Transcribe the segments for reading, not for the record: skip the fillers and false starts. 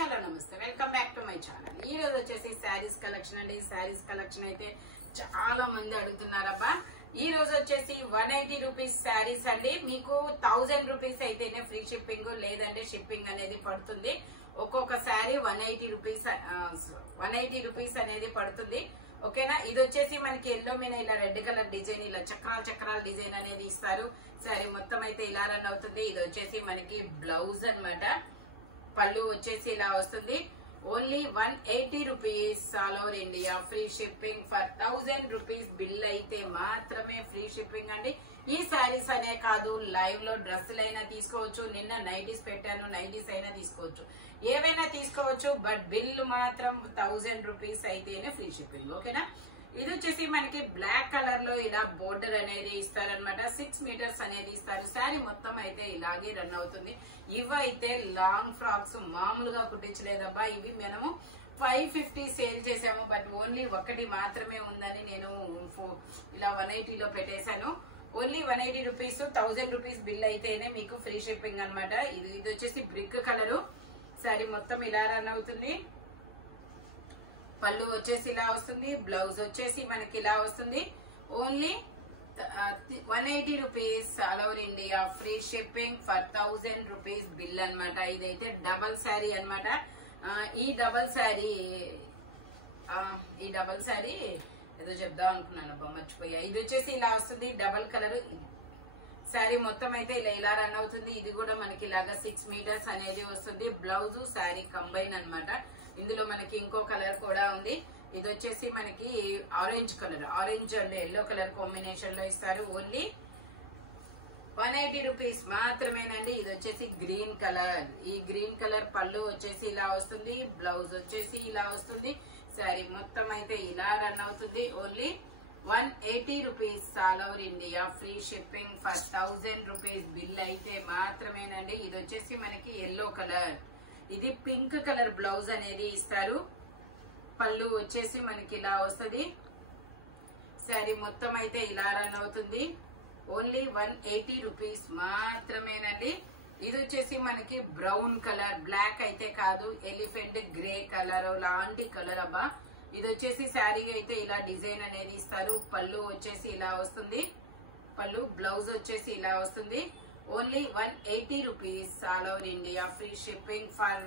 Hello నమస్తే, welcome back to my channel. ఈ రోజు వచ్చేసి శారీస్ కలెక్షన్ అండి. శారీస్ కలెక్షన్ అయితే చాలా మంది అడుగుతున్నారబ్బా. ఈ రోజు వచ్చేసి 180 రూపీస్ శారీస్ అండి. మీకు 1000 రూపీస్ అయితేనే ఫ్రీ షిప్పింగ్, లేదంటే షిప్పింగ్ అనేది పడుతుంది. ఒక్కొక్క శారీ 180 రూపీస్ అనేది పడుతుంది. ఓకేనా. ఇది వచ్చేసి మనకి ఎల్లో మీద ఇలా రెడ్ కలర్ డిజైన్, ఇలా చక్రాల డిజైన్ అనేది ఇస్తారు. శారీ మొత్తం అయితే ఇలా రన్ అవుతుంది. ఇది వచ్చేసి మనకి బ్లౌజ్ అన్నమాట. పళ్ళు వచ్చేసి ఇలా వస్తుంది. Only 180 rupees all over India. Free shipping for 1000 rupees bill అయితే మాత్రమే ఫ్రీ షిప్పింగ్ అండి. ఈ శారీస్ అనే కాదు, లైవ్ లో డ్రెస్సులు అయినా తీసుకోవచ్చు. నిన్న నైటీస్ పెట్టాను, నైటీస్ అయినా తీసుకోవచ్చు, ఏవైనా తీసుకోవచ్చు. బట్ బిల్ మాత్రం 1000 రూపీస్ అయితేనే ఫ్రీ షిప్పింగ్. ఓకేనా. ఇది వచ్చేసి మనకి బ్లాక్ కలర్ లో ఇలా బోర్డర్ అనేది ఇస్తారనమాట. 6 మీటర్స్ అనేది ఇస్తారు. శారీ మొత్తం అయితే ఇలాగే రన్ అవుతుంది. ఇవైతే లాంగ్ ఫ్రాక్స్ మామూలుగా కుట్టించలేదబ్బా. ఇవి మనము 550 సేల్ చేసాము. బట్ ఓన్లీ ఒకటి మాత్రమే ఉందని నేను ఇలా 180లో పెట్టేశాను. ఓన్లీ 180 రూపీస్, 1000 రూపీస్ బిల్ అయితేనే మీకు ఫ్రీ షిప్పింగ్ అనమాట. ఇది వచ్చేసి బ్రిక్ కలరు. శారీ మొత్తం ఇలా రన్ అవుతుంది. పళ్ళు వచ్చేసి ఇలా వస్తుంది. బ్లౌజ్ వచ్చేసి మనకి ఇలా వస్తుంది. Only 180 rupees all over India. Free shipping for 1000 rupees bill అనమాట. ఇదైతే డబల్ శారీ అనమాట. ఈ డబల్ శారీ ఏదో చెప్దాం అనుకున్నాను అబ్బా, మర్చిపోయా. ఇది వచ్చేసి ఇలా వస్తుంది, డబల్ కలర్. శారీ మొత్తం అయితే ఇలా రన్ అవుతుంది. ఇది కూడా మనకి ఇలాగా 6 మీటర్స్ అనేది వస్తుంది. బ్లౌజ్ శారీ కంబైన్ అన్నమాట. ఇందులో మనకి ఇంకో కలర్ కూడా ఉంది. ఇది వచ్చేసి మనకి orange colour, orange and yellow colour combination లో ఇస్తారు. ఓన్లీ 180 రూపీస్ మాత్రమేనండి. ఇది వచ్చేసి గ్రీన్ కలర్. ఈ గ్రీన్ కలర్ పళ్ళు వచ్చేసి ఇలా వస్తుంది. బ్లౌజ్ వచ్చేసి ఇలా వస్తుంది. శారీ మొత్తం అయితే ఇలా రన్ అవుతుంది. Only 180 rupees all over India. Free shipping for 1000 rupees bill అయితే మాత్రమేనండి. ఇది వచ్చేసి మనకి ఎల్లో కలర్. ఇది పింక్ కలర్ బ్లౌజ్ అనేది ఇస్తారు. పళ్ళు వచ్చేసి మనకి ఇలా వస్తుంది. శారీ మొత్తం అయితే ఇలా రన్ అవుతుంది. ఓన్లీ 180 రూపీస్ మాత్రమేనండి. ఇది వచ్చేసి మనకి బ్రౌన్ కలర్, బ్లాక్ అయితే కాదు, ఎలిఫెంట్ గ్రే కలర్ లాంటి కలర్ అబ్బా. ఇది వచ్చేసి శారీ అయితే ఇలా డిజైన్ అనేది ఇస్తారు. పళ్ళు వచ్చేసి ఇలా వస్తుంది. పళ్ళు బ్లౌజ్ వచ్చేసి ఇలా వస్తుంది. Only 180 rupees all over India. Free shipping for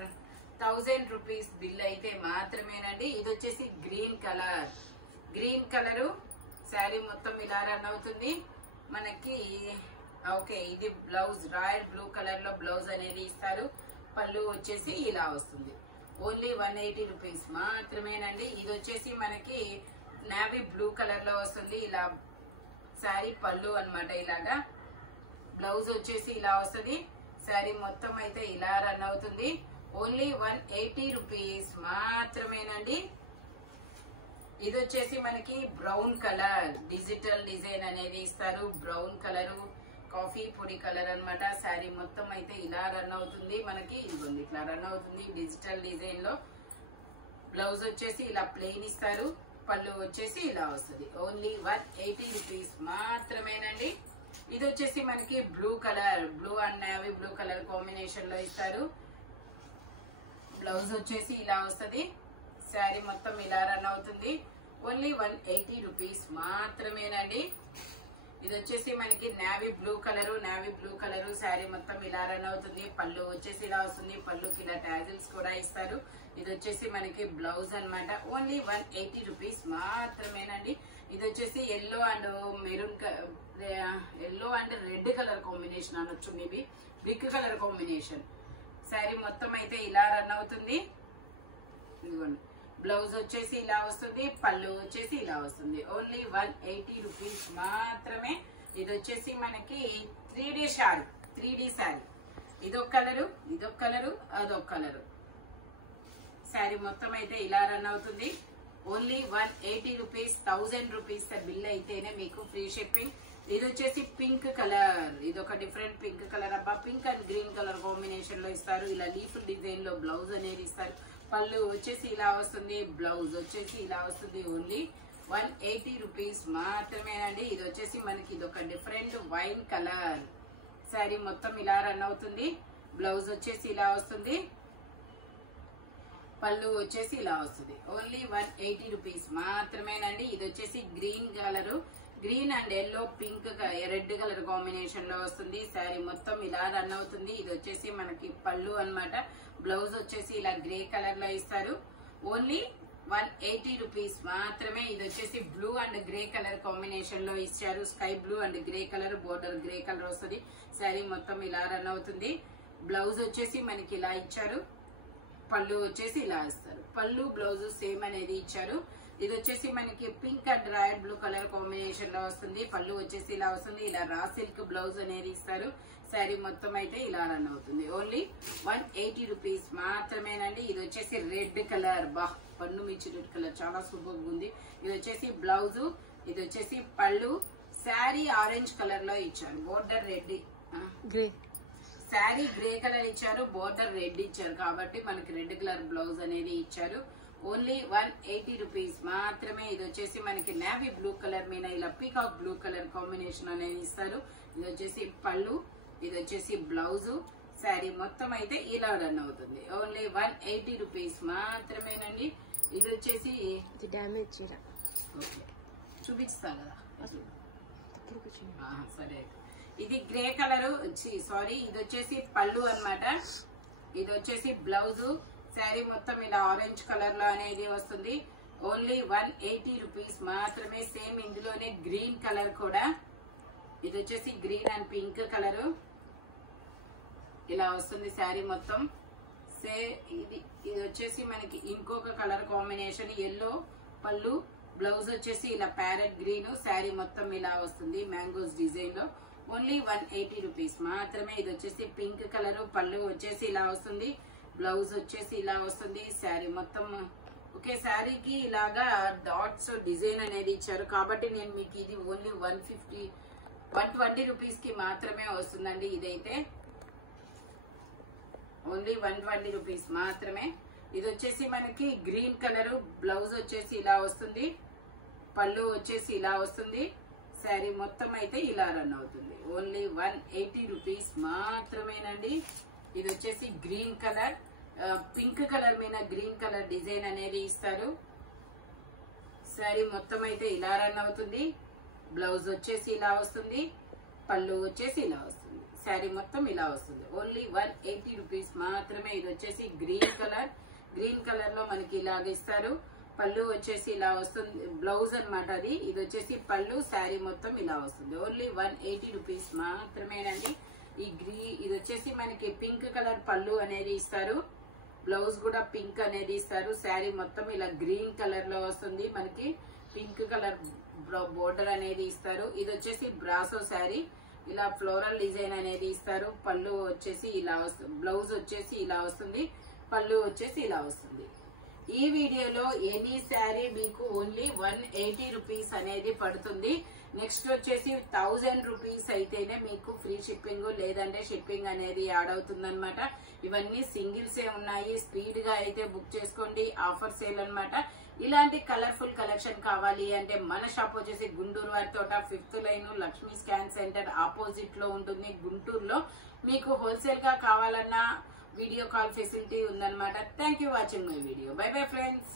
1000 rupees bill అయితే మాత్రమేనండి. ఇది వచ్చేసి గ్రీన్ కలరు. శారీ మొత్తం ఇలా రన్ అవుతుంది మనకి. ఓకే, ఇది బ్లౌజ్ రాయల్ బ్లూ కలర్ లో బ్లౌజ్ అనేది ఇస్తారు. పళ్ళు వచ్చేసి ఇలా వస్తుంది. ఓన్లీ 180 రూపీస్ మాత్రమేనండి. ఇది వచ్చేసి మనకి నావీ బ్లూ కలర్ లో వస్తుంది. ఇలా శారీ పళ్ళు అన్నమాట. ఇలాగా బ్లౌజ్ వచ్చేసి ఇలా వస్తుంది. శారీ మొత్తం అయితే ఇలా రన్ అవుతుంది. ఓన్లీ 180 రూపీస్ మాత్రమేనండి. ఇది వచ్చేసి మనకి బ్రౌన్ కలర్, డిజిటల్ డిజైన్ అనేది ఇస్తారు. బ్రౌన్ కలరు, కాఫీ పొడి కలర్ అన్నమాట. శారీ మొత్తం అయితే ఇలా రన్ అవుతుంది మనకి. ఇదిగోండి ఇట్లా రన్ అవుతుంది డిజిటల్ డిజైన్ లో. బ్లౌజ్ వచ్చేసి ఇలా ప్లెయిన్ ఇస్తారు. పళ్ళు వచ్చేసి ఇలా వస్తుంది. ఓన్లీ 180 రూపీస్ మాత్రమేనండి. ఇది వచ్చేసి మనకి blue colour, blue and navy blue colour combination లో ఇస్తారు. బ్లౌజ్ వచ్చేసి ఇలా వస్తుంది. శారీ మొత్తం ఇలా రన్ అవుతుంది. ఓన్లీ 180 రూపీస్ మాత్రమేనండి. ఇది వచ్చేసి మనకి నేవీ బ్లూ కలరు. శారీ మొత్తం ఇలా రన్ అవుతుంది. పళ్ళు వచ్చేసి ఇలా వస్తుంది. పళ్ళుకి ఇలా టాజిల్స్ కూడా ఇస్తారు. ఇది వచ్చేసి మనకి బ్లౌజ్ అన్నమాట. ఓన్లీ 180 రూపీస్ మాత్రమేనండి. ఇది వచ్చేసి yellow and red colour combination అనొచ్చు, maybe brick colour combination. Sari మొత్తం అయితే ఇలా రన్ అవుతుంది. ఇదిగోండి బ్లౌజ్ వచ్చేసి ఇలా వస్తుంది. పళ్ళు వచ్చేసి ఇలా వస్తుంది. ఓన్లీ 180 రూపీస్ మాత్రమే. ఇది వచ్చేసి మనకి 3D శారీ. ఇదొక కలరు, అదొక కలరు. శారీ మొత్తం అయితే ఇలా రన్ అవుతుంది. Only 180 rupees. 1000 రూపీస్ బిల్ అయితేనే మీకు ఫ్రీ షిప్పింగ్. ఇది వచ్చేసి పింక్ కలర్. ఇది ఒక డిఫరెంట్ పింక్ కలర్ అబ్బా. Pink and green colour combination లో ఇస్తారు. ఇలా లీఫ్ డిజైన్ లో బ్లౌజ్ అనేది ఇస్తారు. పళ్ళు వచ్చేసి ఇలా వస్తుంది. బ్లౌజ్ వచ్చేసి ఇలా వస్తుంది. ఓన్లీ 180 రూపీస్ మాత్రమేనండి. ఇది వచ్చేసి మనకి ఇది ఒక డిఫరెంట్ వైన్ కలర్. శారీ మొత్తం ఇలా రన్ అవుతుంది. బ్లౌజ్ వచ్చేసి ఇలా వస్తుంది. పళ్ళు వచ్చేసి ఇలా వస్తుంది. ఓన్లీ 180 రూపీస్ మాత్రమేనండి. ఇది వచ్చేసి green colour, green and yellow pink red colour combination లో వస్తుంది. శారీ మొత్తం ఇలా రన్ అవుతుంది. ఇది వచ్చేసి మనకి పళ్ళు అన్నమాట. బ్లౌజ్ వచ్చేసి ఇలా గ్రే కలర్ లో ఇస్తారు. ఓన్లీ 180 రూపీస్ మాత్రమే. ఇది వచ్చేసి blue and grey colour combination లో ఇచ్చారు. Sky blue and grey colour, border grey colour వస్తుంది. శారీ మొత్తం ఇలా రన్ అవుతుంది. బ్లౌజ్ వచ్చేసి మనకి ఇలా ఇచ్చారు. పళ్ళు వచ్చేసి ఇలా ఇస్తారు. పళ్ళు బ్లౌజ్ సేమ్ అనేది ఇచ్చారు. ఇది వచ్చేసి మనకి pink and royal blue colour combination లో వస్తుంది. పళ్ళు వచ్చేసి ఇలా వస్తుంది. ఇలా రా సిల్క్ బ్లౌజ్ అనేది ఇస్తారు. శారీ మొత్తం అయితే ఇలా రన్ అవుతుంది. ఓన్లీ 180 రూపీస్ మాత్రమేనండి. ఇది వచ్చేసి రెడ్ కలర్, బా పన్ను మిర్చి రెడ్ కలర్ చాలా సూపర్ ఉంది. ఇది వచ్చేసి బ్లౌజ్, ఇది వచ్చేసి పళ్ళు. శారీ ఆరెంజ్ కలర్ లో ఇచ్చారు. Border red, grey sari grey colour ఇచ్చారు. బోర్డర్ రెడ్ ఇచ్చారు కాబట్టి మనకి రెడ్ కలర్ బ్లౌజ్ అనేది ఇచ్చారు. ఓన్లీ 180 రూపీస్ మాత్రమే. ఇది వచ్చేసి మనకి నేవీ బ్లూ కలర్ మీద ఇలా పీకాక్ బ్లూ కలర్ కాంబినేషన్ అనేది ఇస్తారు. ఇది వచ్చేసి పళ్ళు, ఇది వచ్చేసి బ్లౌజ్. శారీ మొత్తం అయితే ఇలా రన్ అవుతుంది. ఓన్లీ 180 రూపీస్ మాత్రమేనండి. ఇది వచ్చేసి డ్యామేజ్ చీర. ఓకే చూపిస్తా కదా, సరే. ఇది గ్రే కలర్, సారీ ఇది వచ్చేసి పళ్ళు అన్నమాట. ఇది వచ్చేసి బ్లౌజ్. శారీ మొత్తం ఇలా ఆరెంజ్ కలర్ లో అనేది వస్తుంది. ఓన్లీ 180 రూపీస్ మాత్రమే. సేమ్ ఇందులోనే గ్రీన్ కలర్ కూడా. ఇది వచ్చేసి గ్రీన్ అండ్ పింక్ కలర్ ఇలా వస్తుంది. శారీ మొత్తం ఇది వచ్చేసి మనకి ఇంకొక కలర్ కాంబినేషన్ ఎల్లో. పళ్ళు బ్లౌజ్ వచ్చేసి ఇలా ప్యారెట్ గ్రీన్. శారీ మొత్తం ఇలా వస్తుంది మ్యాంగోస్ డిజైన్ లో. ఓన్లీ 180 రూపీస్ మాత్రమే. ఇది వచ్చేసి పింక్ కలర్. పళ్ళు వచ్చేసి ఇలా వస్తుంది. బ్లౌజ్ వచ్చేసి ఇలా వస్తుంది. శారీ మొత్తం ఓకే. శారీకి ఇలాగా డాట్స్ డిజైన్ అనేది ఇచ్చారు కాబట్టి నేను మీకు ఇది ఓన్లీ 120 రూపీస్ కి మాత్రమే వస్తుందండి. ఇదైతే ఓన్లీ 120 రూపీస్ మాత్రమే. ఇది వచ్చేసి మనకి గ్రీన్ కలర్. బ్లౌజ్ వచ్చేసి ఇలా వస్తుంది. పళ్ళు వచ్చేసి ఇలా వస్తుంది. శారీ మొత్తం అయితే ఇలా రన్ అవుతుంది. ఓన్లీ 180 రూపీస్ మాత్రమేనండి. ఇది వచ్చేసి గ్రీన్ కలర్, పింక్ కలర్ మీద గ్రీన్ కలర్ డిజైన్ అనేది ఇస్తారు. శారీ మొత్తం అయితే ఇలా రన్ అవుతుంది. బ్లౌజ్ వచ్చేసి ఇలా వస్తుంది. పళ్ళు వచ్చేసి ఇలా వస్తుంది. శారీ మొత్తం ఇలా వస్తుంది. ఓన్లీ 180 రూపీస్ మాత్రమే. ఇది వచ్చేసి గ్రీన్ కలర్, గ్రీన్ కలర్ లో మనకి ఇలాగ ఇస్తారు. పళ్ళు వచ్చేసి ఇలా వస్తుంది. బ్లౌజ్ అన్నమాట అది. ఇది వచ్చేసి పళ్ళు. శారీ మొత్తం ఇలా వస్తుంది. ఓన్లీ 180 రూపీస్ మాత్రమేనండి. ఇది వచ్చేసి మనకి పింక్ కలర్ పళ్ళు అనేది ఇస్తారు. బ్లౌజ్ కూడా పింక్ అనేది ఇస్తారు. శారీ మొత్తం ఇలా గ్రీన్ కలర్ లో వస్తుంది. మనకి పింక్ కలర్ బోర్డర్ అనేది ఇస్తారు. ఇది వచ్చేసి బ్రాసో శారీ. ఇలా ఫ్లోరల్ డిజైన్ అనేది ఇస్తారు. పళ్ళు వచ్చేసి ఇలా వస్తుంది. బ్లౌజ్ వచ్చేసి ఇలా వస్తుంది. పళ్ళు వచ్చేసి ఇలా వస్తుంది. ఈ వీడియోలో ఎనీ శారీ మీకు ఓన్లీ 180 రూపీస్ అనేది పడుతుంది. నెక్స్ట్ వచ్చేసి 1000 రూపీస్ అయితేనే మీకు ఫ్రీ షిప్పింగ్, లేదంటే షిప్పింగ్ అనేది యాడ్ అవుతుంది అనమాట. ఇవన్నీ సింగిల్సే ఉన్నాయి. స్పీడ్ గా అయితే బుక్ చేసుకోండి. ఆఫర్ సేల్ అనమాట. ఇలాంటి కలర్ఫుల్ కలెక్షన్ కావాలి అంటే మన షాప్ వచ్చేసి గుంటూరు వారి తోట 5th line Lakshmi scan centre opposite లో ఉంటుంది గుంటూరులో. మీకు హోల్సేల్ గా కావాలన్నా వీడియో కాల్ ఫెసిలిటీ ఉందన్నమాట. Thank you watching my video. By bye friends.